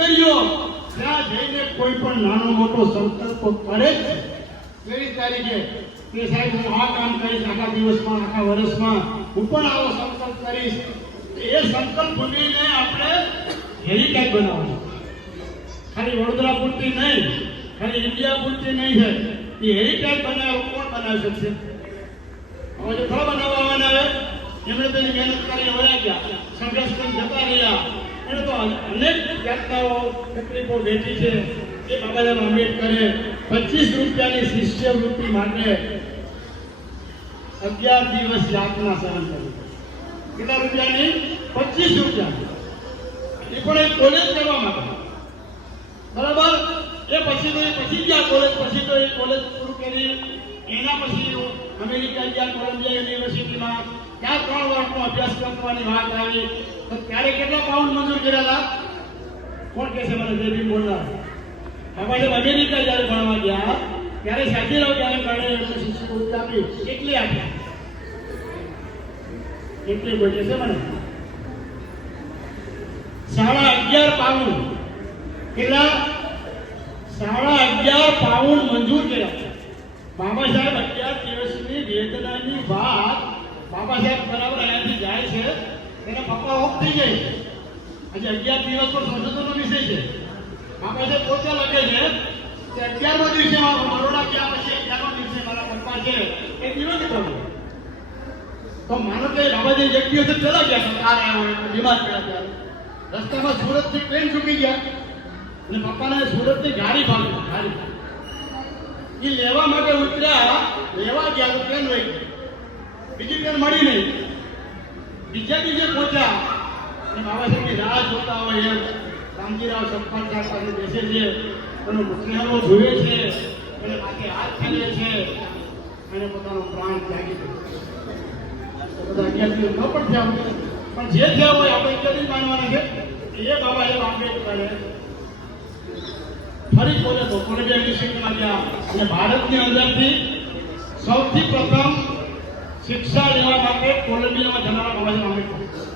દીકરીઓ ત્યાં જઈને કોઈ પણ નાનો મોટો સંકલ્પ કરે છે કેવી તારીખે કે સાહેબ હું આ કામ કરીશ આખા દિવસમાં આખા વર્ષમાં હું પણ આવો સંકલ્પ કરીશ એ સંકલ્પ ભૂમીને આપણે હેરિટેજ બનાવવાનું ખાલી વડોદરા પૂરતી નહીં ખાલી ઇન્ડિયા પૂરતી નહીં છે એ હેરિટેજ બનાવે કોણ બનાવી શકશે હવે જો થોડા બનાવવાના આવે એમણે તેની મહેનત કરી વળ્યા ગયા સંઘર્ષ કરી જતા રહ્યા એને તો અનેક યાતનાઓ તકલીફો વેઠી છે એ બાબા સાહેબ આંબેડકરે 25 રૂપિયાની શિષ્યવૃત્તિ માટે 11 દિવસ યાતના સહન કરી કેટલા રૂપિયાની 25 રૂપિયા એ પણ એક કોલેજ કરવા માટે બરાબર એ પછી ગયા કોલેજ પછી તો એ કોલેજ પૂરું કરી એના પછી અમેરિકા ગયા કોલંબિયા યુનિવર્સિટીમાં ત્યાં 3 વર્ષનો અભ્યાસ કરવાની વાત આવી તો ત્યારે કેટલા પાઉન્ડ મંજૂર કર્યા હતા કોણ કહેશે મને દેવી બોલનાર આપણે અમેરિકા જ્યારે ભણવા ગયા ત્યારે સાજીરાવ ત્યારે કારણે એમને શિષ્યવૃત્તિ આપી કેટલી આપી કેટલી કોઈ કહેશે મને 11.5 પાઉન્ડ કેટલા 11.5 પાઉન્ડ મંજૂર કર્યા બાબા સાહેબ 11 દિવસની વેદનાની વાત બાબા સાહેબ બરાબર અહીંયાથી જાય છે એના પપ્પા ઓફ થઈ જાય છે આજે 11 દિવસ પર સંશોધનનો વિષય છે બાબા સાહેબ પોતે લખે છે કે 11મો દિવસે બરોડા ગયા પછી 11મો દિવસે મારા પપ્પા છે એ દિવસ કહું તો માનો કે બાબાજી એક દિવસે ચલા ગયા કાર આવ્યો બીમાર પડ્યા ત્યારે રસ્તામાં સુરતથી ટ્રેન ચૂકી ગયા અને પપ્પાને સુરતની ગાડી ભાગી ગાડી એ લેવા માટે ઉતર્યા લેવા ગયા તો ટ્રેન વહી ગઈ બીજી ટ્રેન મળી નહીં બીજા દિવસે પહોંચ્યા અને બાબા સાહેબની રાહ જોતા હોય એમ રામજીરાવ સપકાળ સાહેબ પાસે બેસે છે એનો મુખિયારો જોવે છે એને માથે હાથ ફેરવે છે અને પોતાનો પ્રાણ ત્યાગી દે બધા 11 દિવસ ન પણ થયા પણ જે થયા હોય આપણે 11 દિવસ માનવાના છે એ બાબા સાહેબ આંબેડકરે ફરી કોલંબિયા યુનિવર્સિટીમાં ગયા અને ભારતની અંદરથી સૌથી પ્રથમ શિક્ષા લેવા માટે કોલંબિયામાં જનારા બાબા સાહેબ આંબેડકર